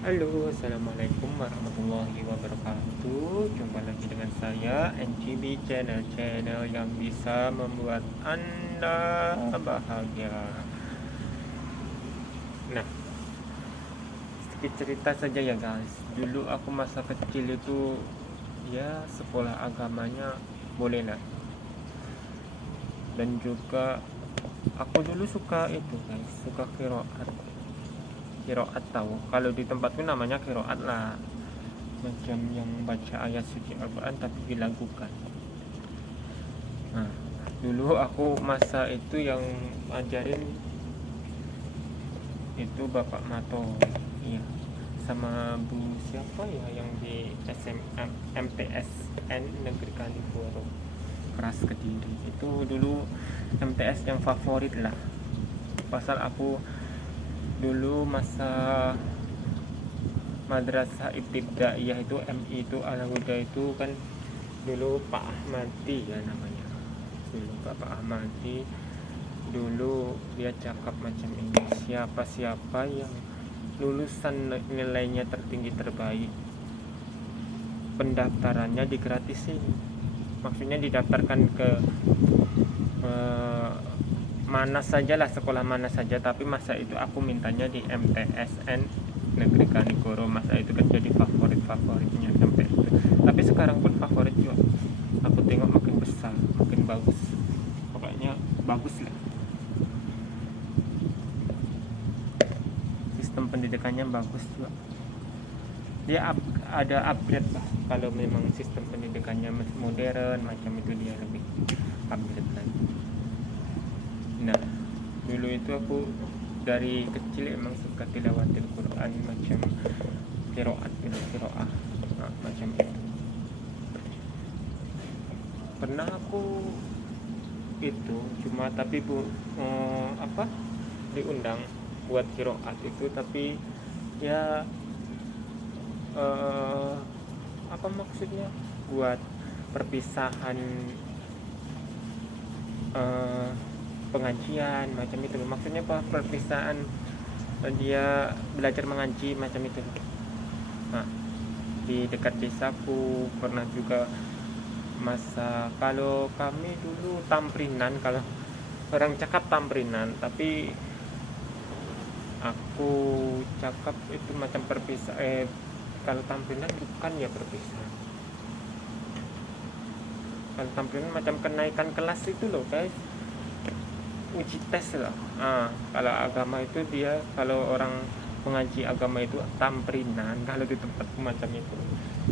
Halo, assalamualaikum warahmatullahi wabarakatuh. Jumpa lagi dengan saya NGB channel yang bisa membuat Anda bahagia. Nah, sedikit cerita saja ya guys. Dulu aku masa kecil itu ya sekolah agamanya boleh lah. Dan juga aku dulu suka itu guys, suka kiroat. Kiroat tahu? Kalau di tempatku namanya kiroat lah, macam yang baca ayat suci Al-Quran tapi dilakukan. Nah, dulu aku masa itu yang ajarin itu Bapak Mato, iya, sama Bu siapa ya yang di SMM MTSN Negeri Kanigoro Keras Kediri. Itu dulu MTS yang favorit lah, pasal aku dulu masa madrasah ibtidaiyah itu MI itu Al Huda itu kan dulu Pak Ahmadi ya namanya, dulu Bapak Ahmadi. Dulu dia cakap macam ini, siapa-siapa yang lulusan nilainya tertinggi terbaik pendaftarannya digratisin, maksudnya didaftarkan ke eh, mana saja lah, sekolah mana saja, tapi masa itu aku mintanya di MTSN Negeri Kanigoro. Masa itu kan jadi favoritnya sampai itu, tapi sekarang pun favorit juga. Aku tengok makin besar makin bagus, pokoknya bagus lah, sistem pendidikannya bagus juga. Dia ada upgrade lah, kalau memang sistem pendidikannya modern macam itu dia lebih upgrade lagi. Nah, dulu itu aku dari kecil emang suka tilawatil Quran, macam kiroat gitu, kiroah, nah, macam itu. Pernah aku itu cuma tapi apa, diundang buat kiroat itu, tapi ya apa maksudnya, buat perpisahan eh, pengajian macam itu, maksudnya apa, perpisahan dia belajar mengaji macam itu. Nah, di dekat desaku pernah juga masa, kalau kami dulu tamprinan, kalau orang cakap tamprinan, tapi aku cakap itu macam perpisah, kalau tamprinan bukan ya perpisahan, kalau tamprinan macam kenaikan kelas itu loh guys, uji tes lah. Kalau agama itu dia, kalau orang mengaji agama itu tamprinan, kalau di tempatku macam itu.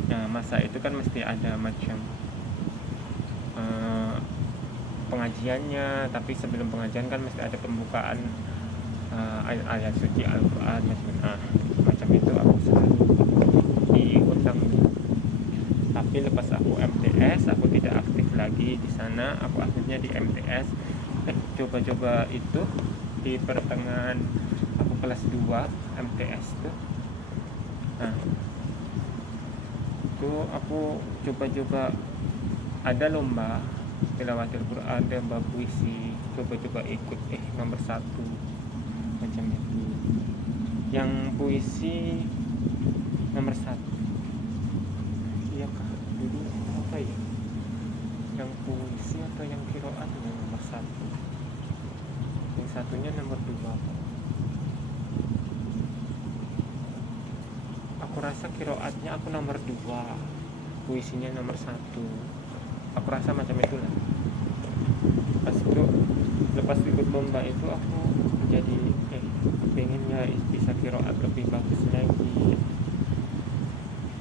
Nah, masa itu kan mesti ada macam eh, pengajiannya, tapi sebelum pengajian kan mesti ada pembukaan ayat suci Al-Quran macam itu. Aku selalu diundang, tapi lepas aku MTS aku tidak aktif lagi di sana. Aku akhirnya di MTS coba-coba itu di pertengahan aku kelas 2 MTS tuh. Nah, itu aku coba-coba ada lomba tilawatil Quran, lomba puisi, coba-coba ikut nomor satu macam itu. Yang puisi nomor satu, iya kah dulu, apa ya, yang puisi atau yang kiroan yang nomor satu, yang satunya nomor dua. Aku rasa kiroatnya aku nomor dua, puisinya nomor satu, aku rasa macam itulah. Pas itu, lepas ikut lomba itu aku jadi pengennya bisa kiroat lebih bagus lagi.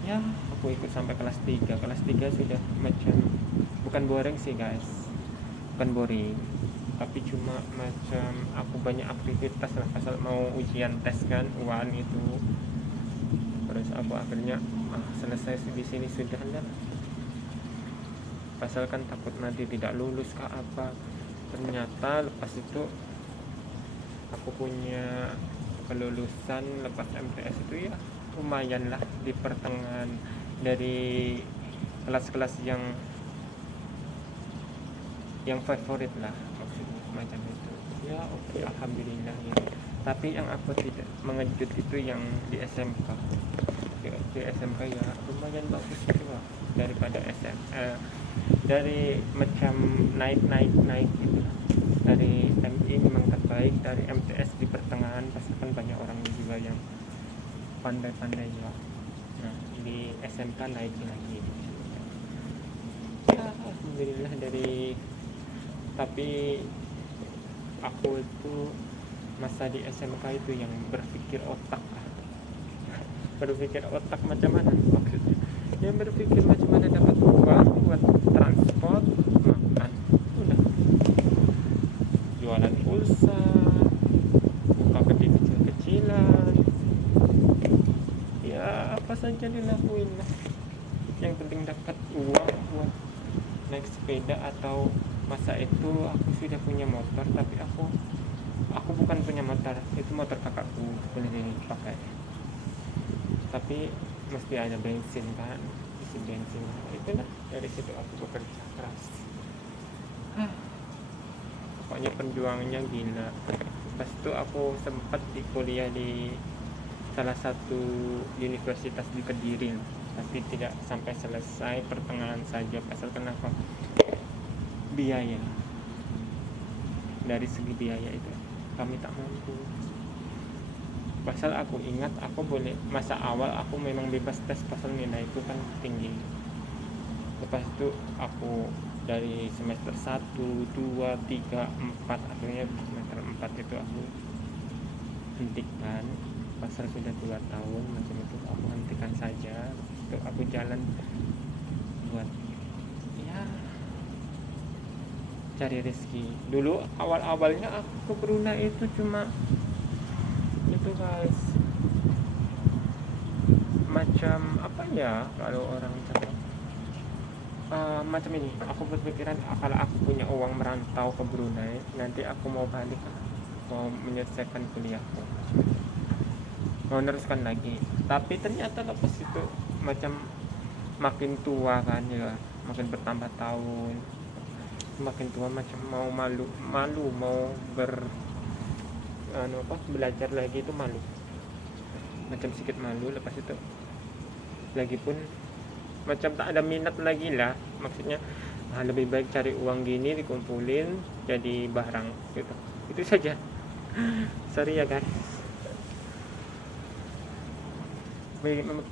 Ya, aku ikut sampai kelas 3. Kelas 3 sudah macam, bukan boring sih guys, bukan boring, tapi cuma macam aku banyak aktivitas lah, pasal mau ujian tes kan, UAN itu. Terus aku akhirnya selesai di sini sudah lah, pasal kan takut nanti tidak lulus kah apa. Ternyata lepas itu aku punya kelulusan lepas MTS itu ya lumayan lah, di pertengahan dari kelas-kelas yang favorit lah maksudnya macam itu. Ya oke, alhamdulillah ya. Tapi yang aku tidak mengejut itu yang di SMK. Di SMK ya lumayan bagus juga daripada dari macam naik gitu. Dari MI memang terbaik, dari MTS di pertengahan pasti kan banyak orang juga yang pandai-pandai ya. Nah di SMK naik lagi ya, alhamdulillah. Tapi aku itu masa di SMK itu yang berpikir otak macam mana maksudnya, yang berpikir macam mana dapat uang buat transport, makan, udah jualan pulsa, buka kedai kecil-kecilan, ya apa saja dilakuin lah, yang penting dapat uang buat naik sepeda. Atau masa itu aku sudah punya motor, tapi aku bukan punya motor, itu motor kakakku boleh dipakai, tapi mesti ada bensin kan, isi bensin. Itulah dari situ aku bekerja keras. Pokoknya perjuangannya gila. Pas itu aku sempat di kuliah di salah satu universitas di Kediri, tapi tidak sampai selesai, pertengahan saja. Pasal kenapa? Biaya. Dari segi biaya itu kami tak mampu. Pasal aku ingat aku boleh masa awal aku memang bebas tes, pasal nilai itu kan tinggi. Lepas itu aku dari semester 1, 2, 3, 4, akhirnya semester 4 itu aku hentikan. Pasal sudah 2 tahun macam itu aku hentikan saja. Itu aku jalan buat ya cari rezeki. Dulu awal-awalnya aku ke Brunei itu cuma itu guys, macam apa ya kalau orang cakap macam ini. Aku berpikiran kalau aku punya uang merantau ke Brunei, nanti aku mau balik, mau menyelesaikan kuliahku, mau meneruskan lagi. Tapi ternyata lepas itu macam makin tua kan ya, makin bertambah tahun, makin tua macam mau malu mau belajar lagi itu malu, macam sedikit malu. Lepas itu lagi pun macam tak ada minat lagi lah, maksudnya lebih baik cari uang gini dikumpulin jadi barang gitu, itu saja. Sorry ya guys,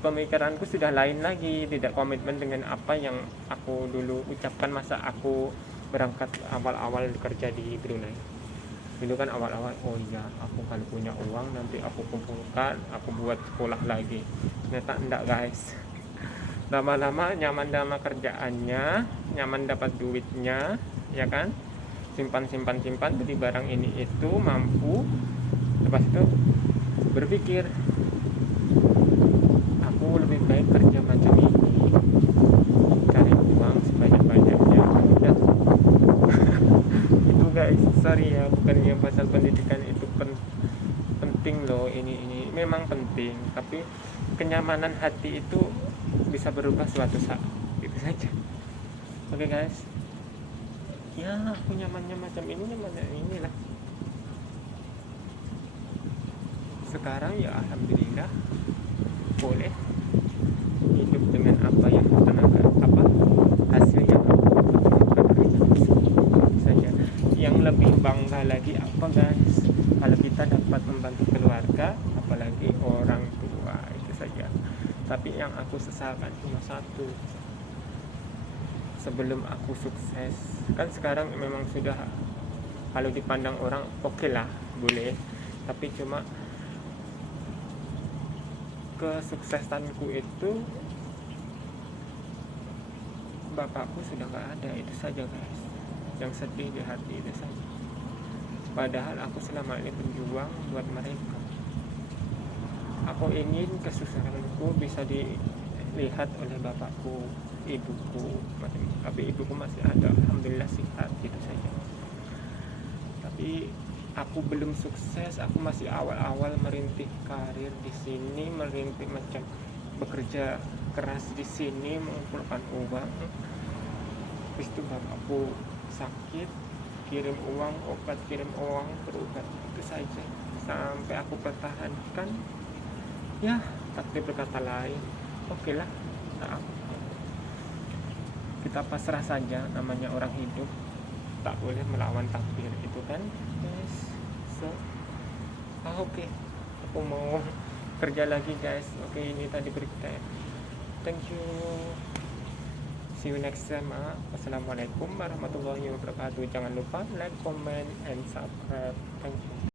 pemikiranku sudah lain lagi, tidak komitmen dengan apa yang aku dulu ucapkan masa aku berangkat awal-awal kerja di Brunei. Dulu kan awal-awal, oh iya aku kalau punya uang nanti aku kumpulkan, aku buat sekolah lagi. Ternyata enggak guys, lama-lama nyaman sama kerjaannya, nyaman dapat duitnya, ya kan, simpan beli barang ini itu mampu. Lepas itu berpikir aku lebih baik kerja macam ini, cari uang sebanyak-banyaknya, udah. Itu guys, sorry ya, bukan yang pasal pendidikan itu penting loh, ini memang penting, tapi kenyamanan hati itu bisa berubah suatu saat, itu saja. Oke guys, ya aku nyamannya macam ini, nyamannya inilah. Sekarang ya alhamdulillah boleh hidup dengan apa yang hasil yang aku bekerja saja. Yang lebih bangga lagi apa guys, kalau kita dapat membantu keluarga, apalagi orang tua, itu saja. Tapi yang aku sesalkan cuma satu, sebelum aku sukses, kan sekarang memang sudah kalau dipandang orang oke lah, boleh, tapi cuma kesuksesanku itu bapakku sudah gak ada, itu saja guys yang sedih di hati, itu saja. Padahal aku selama ini berjuang buat mereka. Aku ingin kesuksesanku bisa dilihat oleh bapakku, ibuku, tapi ibuku masih ada, alhamdulillah sehat, gitu saja. Tapi aku belum sukses, aku masih awal-awal merintis karir di sini, merintis macam bekerja keras di sini, mengumpulkan uang. Habis itu bapakku sakit, kirim uang obat, kirim uang berobat, itu saja. sampai aku pertahankan. Ya, takdir berkata lain. Oke lah, nah, kita pasrah saja, namanya orang hidup tak boleh melawan takdir itu kan, guys. So oke, aku mau kerja lagi, guys. Oke, ini tadi berita. Thank you, see you next time. Assalamualaikum warahmatullahi wabarakatuh. Jangan lupa like, comment, and subscribe. Thank you.